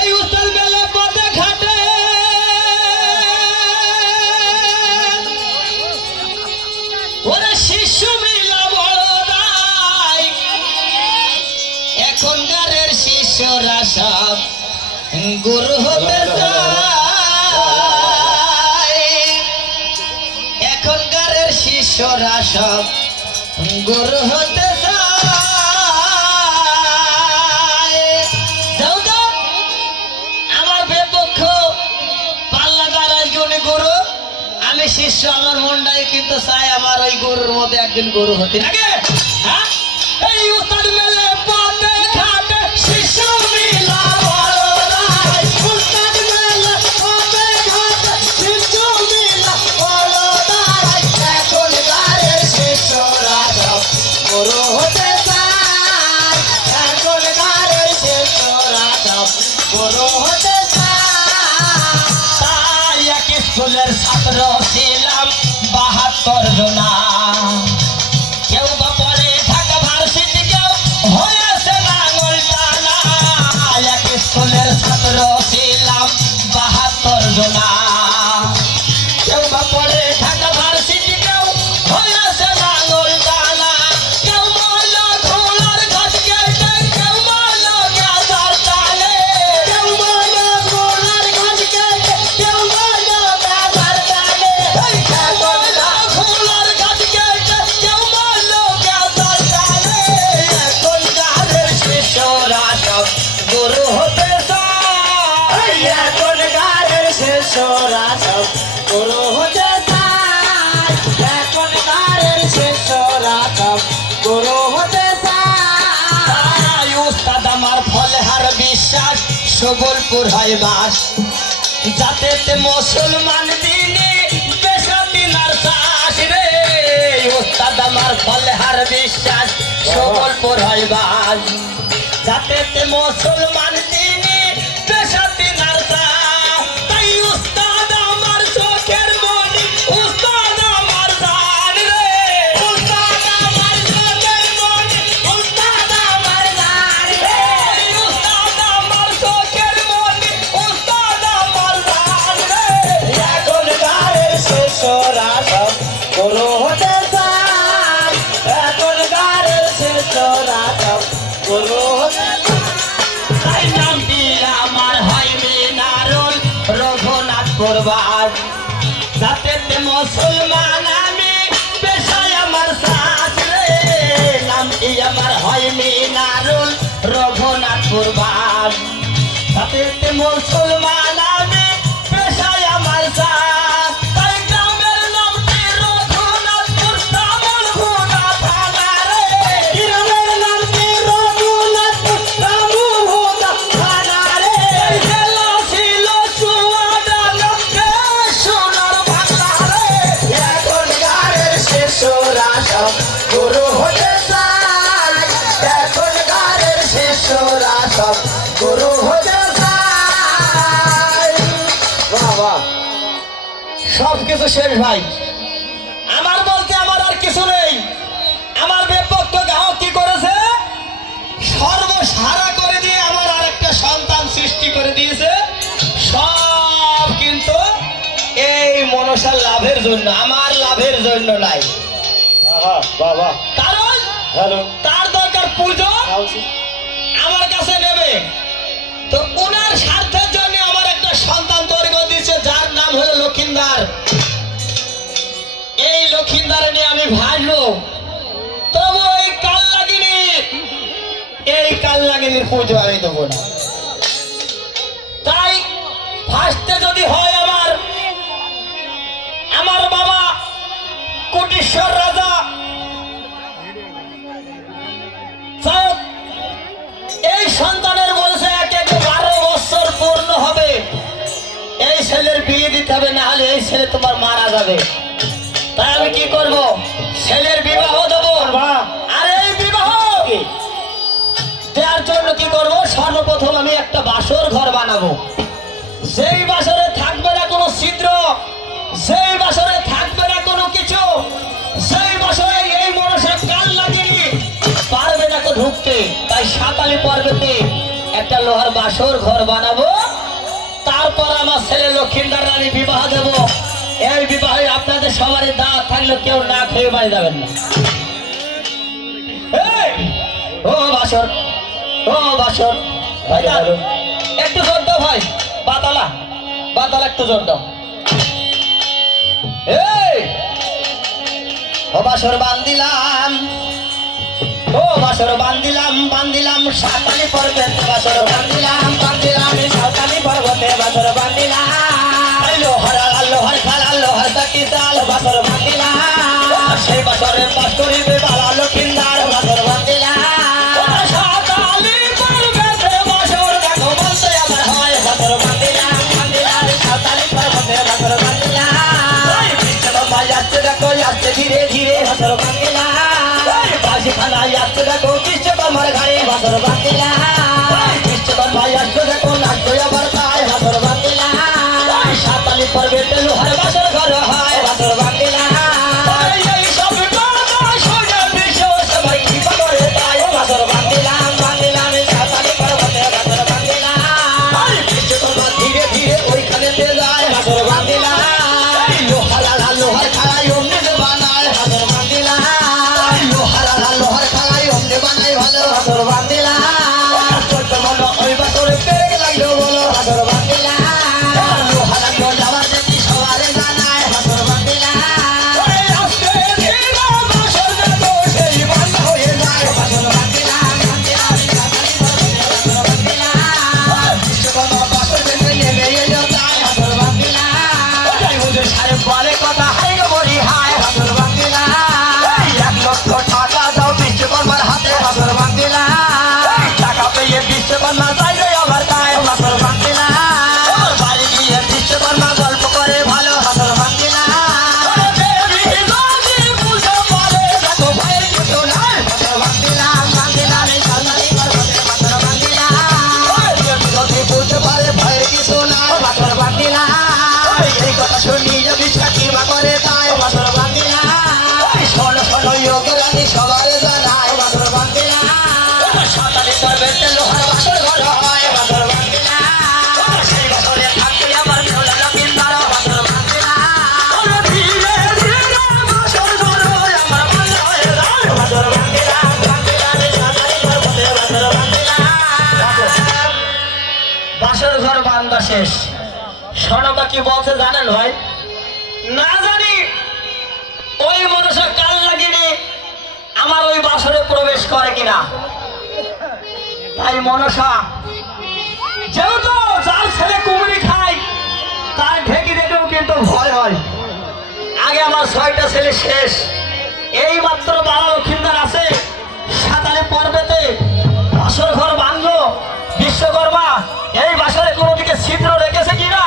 এই উত্তর বেলে পথে ঘাটে ওরে শিশু মিলা বড়দাই এখনকারের শিশুরা সব গুরু হতে চায় এখনকারের শিশুরা সব গুরু হতে চায় আমার বিপক্ষ পাল্লা দাঁড়ায় উনি গুরু আমি শিষ্য আমার মনটাই কিন্তু চাই আমার ওই গুরুর মধ্যে একদিন গুরু হতে লাগে হ্যাঁ এই উত্তর মেলে পথে ঘাটে শিশু মিলা বড়দাই উত্তর মেলে পথে ঘাটে শিশু মিলা বড়দাই এখনকারের শিশুরা সব গুরু হতে চায় এখনকারের শিশুরা সব গুরু হতে চায় তাই এক স্কুলের ছাত্র ছিলাম ৭২ জনা কেউ বা পরে ঢাকা ভার্সিটি কেউ হয়েছে লাঙল টানা এক স্কুলের ছাত্র ছিলাম ৭২ জনা কেউ বা পরে ঢাকা ভার্সিটি কেউ হয়েছে লাঙল টানা কেউ মরল ঘোড়ার ঘাট কেটে কেউ মরল গাজার টানে কেউ মরল ঘোড়ার ঘাট কেটে কেউ মরল গাজার টানে কেউ মরল ঘোড়ার ঘাট কেটে কেউ মরল গাজার টানে এখনকারের শিশুরা সব গুরু হতে চায় এখনকারের শিশুরা সব গুরু হতে চায় এখনকারের শিশুরা সব গুরু হতে চায় উস্তাদ আমার ফলহার বিশ্বাস সবলপুর হয় বাস যাতে মুসলমান দিনে বেসাতিনার চাষ রে উস্তাদ আমার ফলহার বিশ্বাস সবলপুর হয় বাস যাতে মুসলমান দিনে বেসাতিনার চাষ তাই উস্তাদ আমার চোখের মনি উস্তাদ আমার জান রে উস্তাদ আমার চোখের মনি উস্তাদ আমার জান রে উস্তাদ আমার চোখের মনি উস্তাদ আমার জান রে এখনকারের শিশুরা সব গুরু হতে চায় এখনকারের শিশুরা সব গুরু হতে চায় নামটি আমার হয় মিনারুল রঘুনাথপুর বাস যাতে মুসলমান আমি পেশায় আমার সাজ রে নামটি আমার হয় মিনারুল রঘুনাথপুর বাস যাতে মুসলমান আমি পেশায় আমার সাজ তাই গ্রামের নামটি রঘুনাথপুর তামল ঘোড়া থানা রে গ্রামের নামটি রঘুনাথপুর তামল ঘোড়া থানা রে জেলা ছিল চুয়াডাঙ্গা সোনার বাংলা রে এখনকারের শিশুরা সব গুরু হতে চায় এখনকারের শিশুরা সব গুরু হতে চায় বাবা সব কিছু শেষ ভাই আমার বলতে আমার আর কিছু নেই আমার বিপক্ষ গ্রাহক কি করেছে সর্বসারা করে দিয়ে আমার আর একটা সন্তান সৃষ্টি করে দিয়েছে সব কিন্তু এই মনসার লাভের জন্য আমার লাভের জন্য নাই বাবা কারণ হ্যালো তার দরকার পুজো আমার কাছে নেবে তো ওনার স্বার্থের জন্য আমার একটা সন্তান তৈরি করে দিয়েছে যার নাম হলো লক্ষিন্দার এই লক্ষিন্দারে নিয়ে আমি ভাসবো তবু এই কাল লাগিনীর পুজো আমি দেবো না তাই ফার্স্টে যদি হয় আমার বাবা কোটিশ্বর রাজা এই সন্তানের বলছে একে 12 বছর পূর্ণ হবে এই ছেলের বিয়ে দিতে হবে না হলে এই ছেলে তোমার মারা যাবে তাই আমি কি করব ছেলের বিবাহ দেবো আর এই বিবাহ দেওয়ার জন্য কি করব সর্বপ্রথম আমি একটা বাসর ঘর বানাবো যেই বাসরে থাকবে না কোনো ছিদ্র যেই বাসরে থাকবে না কোনো কিছু সেই বাসরে এই মনসা কাল লাগিয়ে পারবে না ঢুকতে, তাই সাতালি পর্বতে একটা লোহার বাসর ঘর বানাবো, তারপর আমার ছেলে লক্ষিন্দর রানী বিবাহ দেব। এই বিবাহে আপনাদের সবারই দাওয়াত থাকলে কেউ না খেয়ে বাড়ি যাবেন না। এই, ও বাসর, ও বাসর, ভাই দাও, একটু জোর দাও ভাই, বাতালা বাতালা একটু জোর দাও। এই, ও বাসর বান্দিলাম, ও বাসর বান্দিলাম, বান্দিলাম সাতালি পর্বতে, বাসর বান্দিলাম, বান্দিলাম সাতালি পর্বতে, বাসর বান্দিলাম, লোহার লোহার খালা লোহার চাকি চাল, বাসর বান্দিলাম, সেই বাসরের পাশ করিবে বালা লক্ষিন্দার, বাসর বান্দিলাম, সাতালি পর্বতে বাসর দেখো বলতে আবার হয়, বাসর বান্দিলাম, বান্দিলাম সাতালি পর্বতে, বাসর বান্দিলাম, ভাই আসছে দেখো আসছে ধীরে ধীরে, বাসর বান্দিলাম, বাজি খানা আসছে দেখো কিসে তোমার ঘরে, বাসর বান্দিলাম, কিসে তোমার ভাই আসছে দেখো নাচবে আবার তাই, বাসর বান্দিলাম, সাতালি পর্বতে লোহার বাসর ঘর হয়, বাসর বান্দিলাম, এই সব কথা শুনে বিশ্ব সবাই কি করে তাই, বাসর বান্দিলাম, বান্দিলাম সাতালি পর্বতে, বাসর বান্দিলাম, কিসে তোমার ধীরে ধীরে ওইখানে যায়, বাসর বান্দিলাম, লোহার লোহার খাড়াই অমনি বানায়, বাসর বান্দিলাম, লোহার খাড়াই অমনি বানায় ভালো, বাসর বান্দিলাম, ছোট মনো ওই বাসরে পেরে লাগলো বলো, বাসর বান্দিলাম, লোহার যাওয়ার দেখি সবারে জানায়, বাসর বান্দিলাম, আজকে ধীরে বাসর দেখো সেই বন্ধ হয়ে যায়, বাসর বান্দিলাম, বান্দিলাম বাসর বান্দিলাম, বিশ্বকর্মা বাসর দেখে নেমে যায়, বাসর বান্দিলাম, সারে বলে কথা হাই গো বলি হাই, বাসর বান্দিলাম, 1 লক্ষ টাকা দাও বিশ্বকর্মার হাতে, বাসর বান্দিলাম, টাকা পেয়ে বিশ্বকর্মা যাইবে আবার গায়ে, বাসর বান্দিলাম, বাড়ি গিয়ে বিশ্বকর্মা গল্প করে ভালো, বাসর বান্দিলাম, বুঝে পড়ে দেখো ভাইয়ের কিছু নাই, বাসর বান্দিলাম, বান্দিলাম এই সাতালি পর্বতে, বাসর বান্দিলাম, বুঝে পড়ে ভাইয়ের কিছু নাই, বাসর বান্দিলাম, এই কথা শুনি যে বিশ্বাস কিবা করে তাই, বাসর বান্দিলাম, শোনো শোনো যোগ রানী সবার জানায়, বাসর বান্দিলাম, সাতালি পর্বতে লোহার বাসর ঘর হয়, বাসর বান্দিলাম, সেই বাসরে থাকতে আবার ভোলা লক্ষিন্দার, বাসর বান্দিলাম, ধীরে ধীরে বাসর ঘর হয় আমার বন্ধ হয়ে যায়, বাসর বান্দিলাম, বান্দিলাম সাতালি পর্বতে, বাসর বান্দিলাম, বাসর ঘর বান্দা শেষ। সনকা কি বলছে জানেন ভাই? না জানি ওই মনসা কাল লাগিনি আমার ওই বাসরে প্রবেশ করে কিনা, তাই মনসা যেহেতু যার ছেলে কুমড়ি খায় তার ঢেকি দেখেও কিন্তু ভয় হয়। আগে আমার 6টা ছেলে শেষ, এই মাত্র বালা লক্ষিন্দার আছে সাতালি পর্বতে বাসর ঘর বাঁধলো বিশ্বকর্মা, এই বাসরে কোনো দিকে ছিদ্র রেখেছে কিনা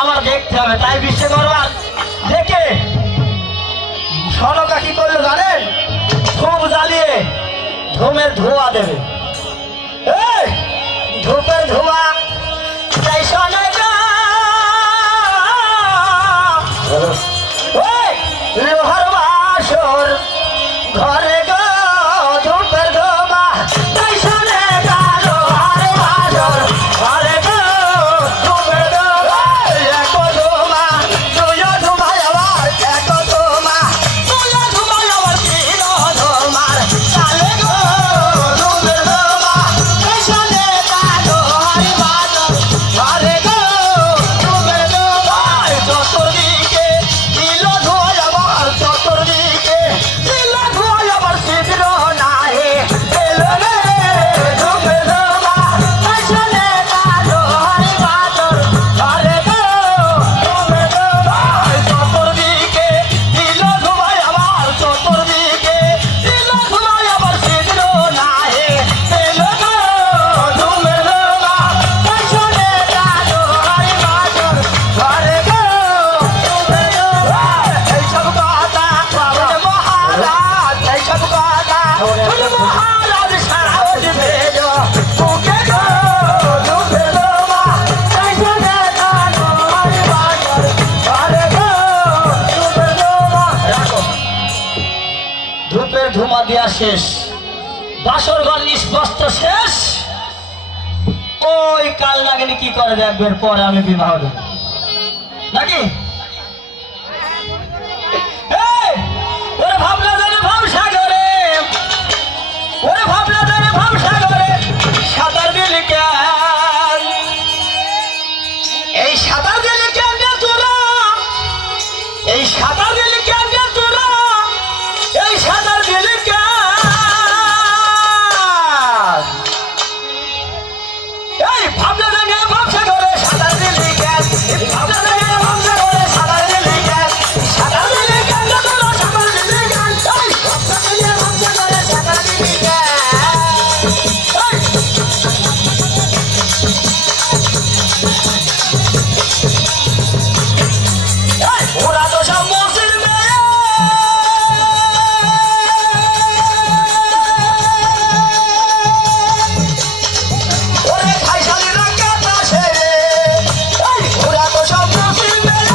আমার দেখতে হবে, তাই বিশ্বকর্মা দেখে সনকা কি করলো জানেন? ধূপ জ্বালিয়ে ধূমের ধোঁয়া দেবে, এই ধূপের ধোঁয়া তাই সনকা লোহার বাসর ঘরে গো ধূপের ধোঁয়া তাই সনকা লোহার বাসর ঘরে গো ধূপের ধোঁয়া, এক ধোঁয়া দুই ধোঁয়া আবার এক ধোঁয়া, দুই ধোঁয়া আবার 3 ধোঁয়ার চালে গো ধূপের ধোঁয়া তাই সনকা লোহার বাসর ঘরে গো ধূপের ধোঁয়া, চতুর্দিকে দিল ধোঁয়া আবার চতুর্দিকে দিল ধোঁয়া আবার ছিদ্র নাই, এলো রে ধূপের ধোঁয়া তাই সনকা লোহার বাসর ঘরে গো ধূপের ধোঁয়া, চতুর্দিকে দিল ধোঁয়া আবার চতুর্দিকে দিল ধোঁয়া আবার ছিদ্র নাই, এলো গো ধূপের ধোঁয়া তাই সনকা লোহার বাসর ঘরে গো ধূপের ধোঁয়া, এইসব কথা বলে মহারাজ, এইসব কথা বলে মহারাজ সারাজ ভেজো বুকে গো ধূপের ধোঁয়া তাই সনকা লোহার বাসর ঘরে গো ধূপের ধোঁয়া। রাখো, ধূপের ধোঁয়া দেওয়া শেষ, বাসর ঘর নিষ্পষ্ট শেষ। ওই কাল নাগিনী কি করে দেখবেন, পরে আমি বিবাহ দেব নাকি? এই, ওরে ভাবনা জানে ভাব সাগরে, ওরে ভাবনা জানে ভাব সাগরে সাঁতার দিলি কেন? এই সাঁতার দিলি কেন রে তোরা? এই সাঁতার দিলি কেন রে তোরা? এই সাঁতার দিলি কেন? এই ভাবনা জানে ভাব সাগরে সাঁতার দিলি কেন? এই ভাবনা জানে ভাব সাগরে সাঁতার দিলি কেন? সাঁতার দিলি কেন রে তোরা? সাঁতার দিলি কেন? এই ভাবনা জানে ভাব সাগরে সাঁতার দিলি কেন? এই ওরা তো সব মসজিদ মেয়ে, ওরে খাইশালীরা কেতা সেরে। এই ওরা তো সব মসজিদ মেয়ে,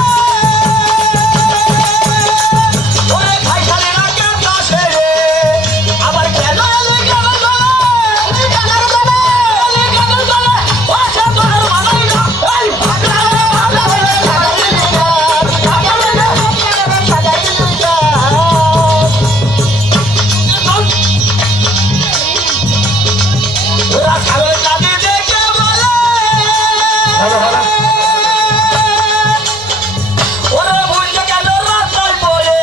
ওরে খাইশালীরা কেতা সেরে। আবার কেন এলি কেন চলে? এলি কেন চলে? এলি কেন চলে? ও সে তোর মানাই না। এই ভাগলা রে ভাগলা রে সাদা দিলি কেন? ভাগলা রে ভাগলা রে সাদা দিলি কেন? ওরা ছাগল কাঁদি দেখে বলে, ওরা বুঝতে গেল রাস্তায় পড়ে।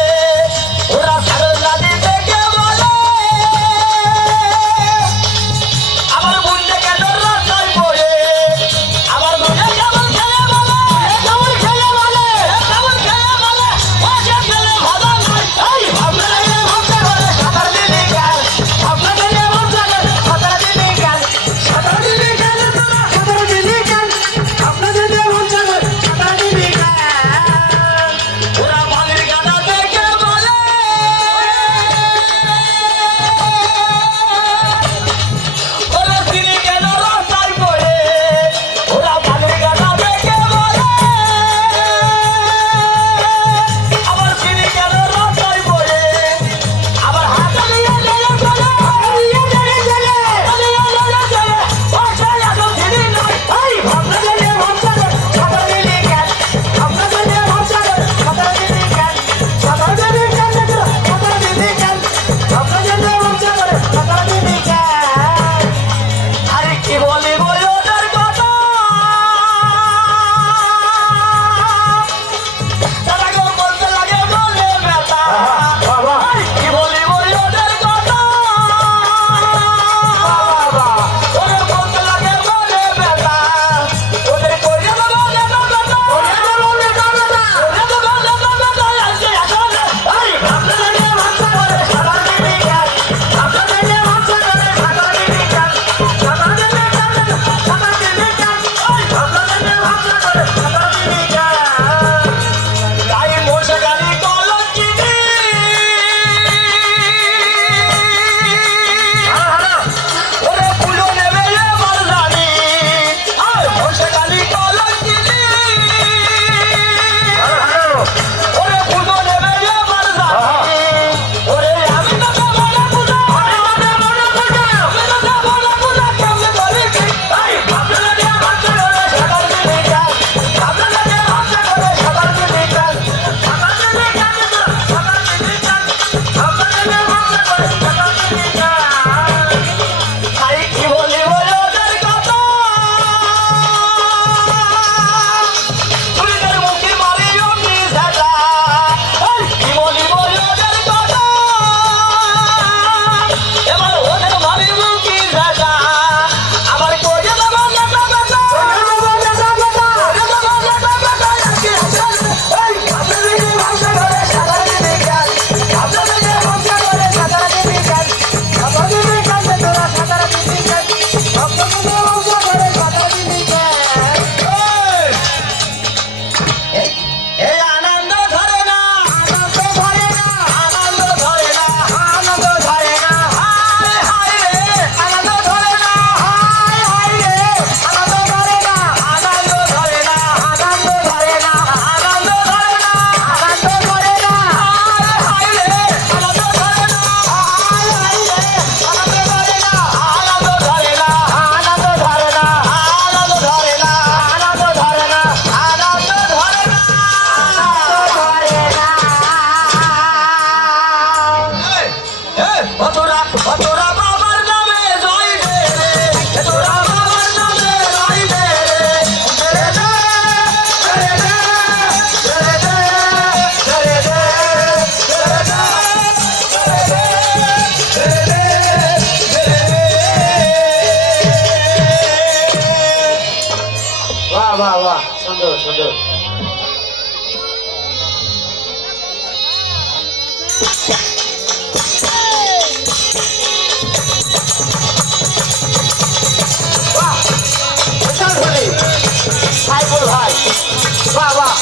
ওরা ছাগল কাঁদি দেখে বলে, আমার বুঝতে গেল রাস্তায় পড়ে। আমার বুঝে কেমন খেলে বলে, কেমন খেলে বলে, কেমন খেলে বলে, ও সে খেলে ভালো নয়। এই ভাবনা রে ভাবনা করে সাঁতার দিলি কেন? ভাবনা রে ভাবনা করে সাঁতার দিলি কেন? সাঁতার দিলি কেন তোরা? সাঁতার দিলি কেন? ভাবনা রে সুন্দর সুন্দর বাহ বিশাল ভাই সাইফুল ভাই বাহ বাহ